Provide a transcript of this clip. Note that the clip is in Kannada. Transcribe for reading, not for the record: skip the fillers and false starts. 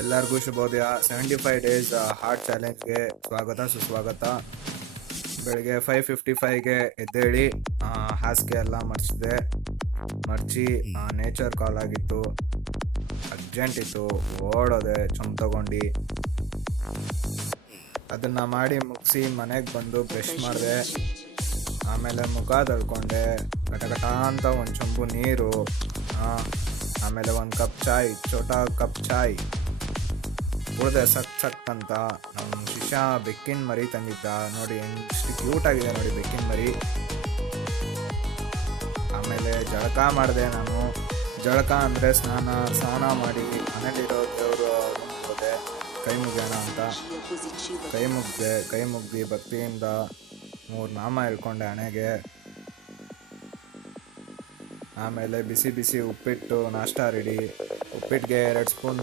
ಎಲ್ಲರಿಗೂ ಶುಭೋದಯ. 75 ಡೇಸ್ ಹಾರ್ಟ್ ಚಾಲೆಂಜ್ಗೆ ಸ್ವಾಗತ ಸುಸ್ವಾಗತ. ಬೆಳಗ್ಗೆ 5:55ಗೆ ಎದ್ದೇಳಿ ಹಾಸಿಗೆ ಎಲ್ಲ ಮರ್ಚಿ ನೇಚರ್ ಕಾಲ್ ಆಗಿತ್ತು, ಅರ್ಜೆಂಟ್ ಇತ್ತು, ಓಡೋದೆ ಚೊಂಬ್ ತಗೊಂಡು ಅದನ್ನು ಮಾಡಿ ಮುಗಿಸಿ ಮನೆಗೆ ಬಂದು ಬ್ರಷ್ ಮಾಡಿದೆ. ಆಮೇಲೆ ಮುಖ ತೊಳ್ಕೊಂಡೆ, ಗಟಗಟ ಅಂತ ಒಂದು ಚೊಂಬು ನೀರು, ಆಮೇಲೆ ಒಂದು ಕಪ್ ಚಾಯ್, ಚೋಟಾ ಕಪ್ ಚಾಯ್ ಕುಡ್ದೆ ಸಕ್ ಅಂತ. ನಮ್ಮ ಶಿಷ್ಯ ಬೆಕ್ಕಿನ ಮರಿ ತಂದಿದ್ದ, ನೋಡಿ ಎಷ್ಟು ಕ್ಯೂಟ್ ಆಗಿದೆ ನೋಡಿ ಬೆಕ್ಕಿನ ಮರಿ. ಆಮೇಲೆ ಜಳಕ ಮಾಡಿದೆ ನಾನು. ಜಳಕ ಅಂದರೆ ಸ್ನಾನ ಮಾಡಿ ಮನೇಲಿರೋ ದೇವರು ಹೋದೆ ಕೈ ಮುಗಿಯೋಣ ಅಂತ. ಕೈ ಮುಗ್ದು ಭಕ್ತಿಯಿಂದ 3 ನಾಮ ಹೇಳ್ಕೊಂಡೆ ಹಣೆಗೆ. ಆಮೇಲೆ ಬಿಸಿ ಉಪ್ಪಿಟ್ಟು ನಾಷ್ಟ ರೆಡಿ. ಉಪ್ಪಿಟ್ಟಿಗೆ 2 ಸ್ಪೂನ್